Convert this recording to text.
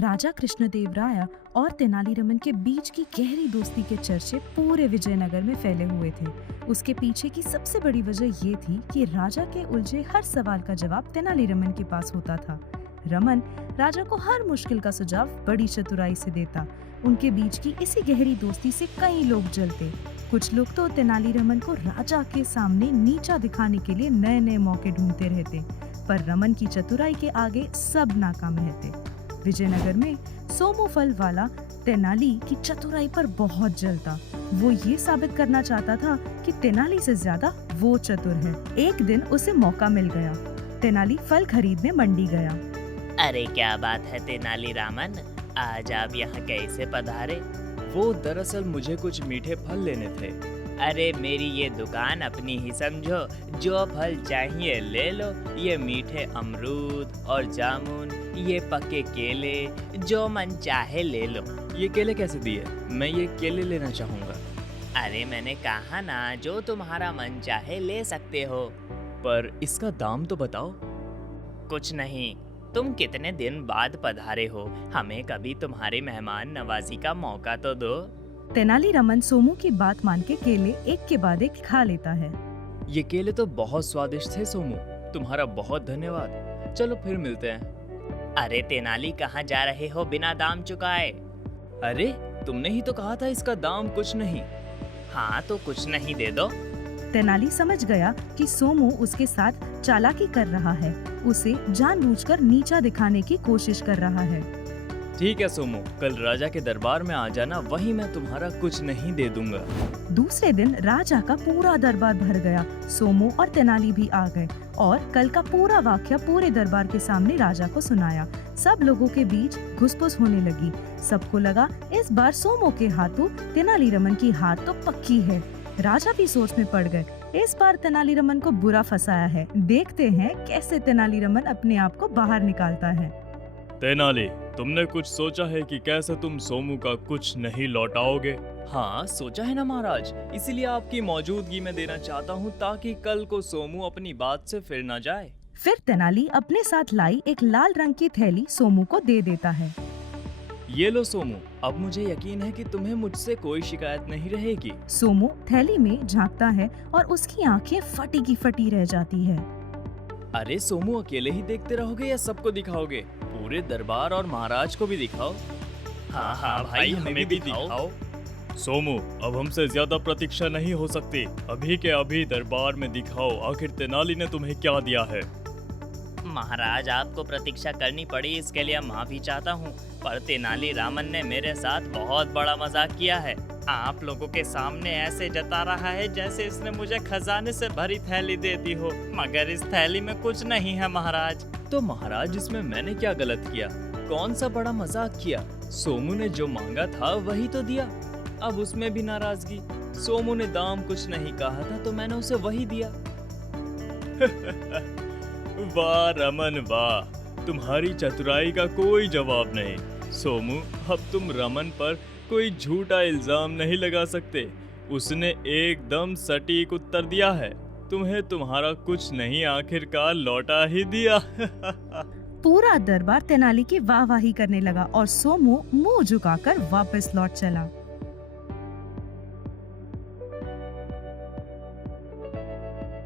राजा कृष्णदेवराय और तेनालीरामन के बीच की गहरी दोस्ती के चर्चे पूरे विजयनगर में फैले हुए थे। उसके पीछे की सबसे बड़ी वजह ये थी कि राजा के उलझे हर सवाल का जवाब तेनालीरामन के पास होता था। रमन राजा को हर मुश्किल का सुझाव बड़ी चतुराई से देता। उनके बीच की इसी गहरी दोस्ती से कई लोग जलते। कुछ लोग तो तेनालीरामन को राजा के सामने नीचा दिखाने के लिए नए नए मौके ढूंढते रहते, पर रमन की चतुराई के आगे सब नाकाम रहते। विजयनगर में सोमू फल वाला तेनाली की चतुराई पर बहुत जलता। वो ये साबित करना चाहता था कि तेनाली से ज्यादा वो चतुर है। एक दिन उसे मौका मिल गया। तेनाली फल खरीदने मंडी गया। अरे क्या बात है तेनालीरामन, आज आप यहाँ कैसे पधारे? वो दरअसल मुझे कुछ मीठे फल लेने थे। अरे मेरी ये दुकान अपनी ही समझो, जो फल चाहिए ले लो। ये मीठे अमरूद और जामुन, ये पके केले, जो मन चाहे ले लो। ये केले कैसे दिए? मैं ये केले लेना चाहूँगा। अरे मैंने कहा ना, जो तुम्हारा मन चाहे ले सकते हो। पर इसका दाम तो बताओ। कुछ नहीं, तुम कितने दिन बाद पधारे हो, हमें कभी तुम्हारी मेहमान नवाजी का मौका तो दो। तेनालीरामन सोमू की बात मान के केले एक के बाद एक खा लेता है। ये केले तो बहुत स्वादिष्ट थे सोमू, तुम्हारा बहुत धन्यवाद। चलो फिर मिलते हैं। अरे तेनाली, कहाँ जा रहे हो बिना दाम चुकाए? अरे तुमने ही तो कहा था इसका दाम कुछ नहीं। हाँ तो कुछ नहीं दे दो। तेनाली समझ गया कि सोमू उसके साथ चालाकी कर रहा है, उसे जानबूझकर नीचा दिखाने की कोशिश कर रहा है। ठीक है सोमू, कल राजा के दरबार में आ जाना, वहीं मैं तुम्हारा कुछ नहीं दे दूंगा। दूसरे दिन राजा का पूरा दरबार भर गया। सोमू और तेनाली भी आ गए और कल का पूरा वाकया पूरे दरबार के सामने राजा को सुनाया। सब लोगों के बीच घुसपुस होने लगी। सबको लगा इस बार सोमू के हाथों तेनालीरामन की हार तो पक्की है। राजा भी सोच में पड़ गए। इस बार तेनालीरामन को बुरा फंसाया है। देखते हैं कैसे तेनालीरामन अपने आप को बाहर निकालता है। तेनाली, तुमने कुछ सोचा है कि कैसे तुम सोमू का कुछ नहीं लौटाओगे? हाँ सोचा है ना महाराज, इसीलिए आपकी मौजूदगी में देना चाहता हूँ ताकि कल को सोमू अपनी बात से फिर न जाए। फिर तेनाली अपने साथ लाई एक लाल रंग की थैली सोमू को दे देता है। ये लो सोमू, अब मुझे यकीन है कि तुम्हें मुझसे कोई शिकायत नहीं रहेगी। सोमू थैली में झांकता है और उसकी आंखें फटी की फटी रह जाती है। अरे सोमू, अकेले ही देखते रहोगे या सबको दिखाओगे? पूरे दरबार और महाराज को भी दिखाओ। हाँ हाँ भाई, हमें भी दिखाओ। सोमू, अब हमसे ज्यादा प्रतीक्षा नहीं हो सकती। अभी के अभी दरबार में दिखाओ, आखिर तेनाली ने तुम्हें क्या दिया है? महाराज, आपको प्रतीक्षा करनी पड़ी, इसके लिए माफी चाहता हूँ, पर तेनालीरामन ने मेरे साथ बहुत बड़ा मजाक किया है। आप लोगों के सामने ऐसे जता रहा है जैसे इसने मुझे खजाने से भरी थैली दे दी हो, मगर इस थैली में कुछ नहीं है महाराज। तो महाराज, इसमें मैंने क्या गलत किया? कौन सा बड़ा मजाक किया? सोमू ने जो मांगा था वही तो दिया। अब उसमें भी नाराजगी। सोमू ने दाम कुछ नहीं कहा था तो मैंने उसे वही दिया। वाह रमन वाह, तुम्हारी चतुराई का कोई जवाब नहीं। सोमू, अब तुम रमन पर कोई झूठा इल्जाम नहीं लगा सकते। उसने एकदम सटीक उत्तर दिया है। तुम्हें तुम्हारा कुछ नहीं आखिरकार लौटा ही दिया। पूरा दरबार तेनाली की वाहवाही करने लगा और सोमू मुंह झुकाकर वापस लौट चला।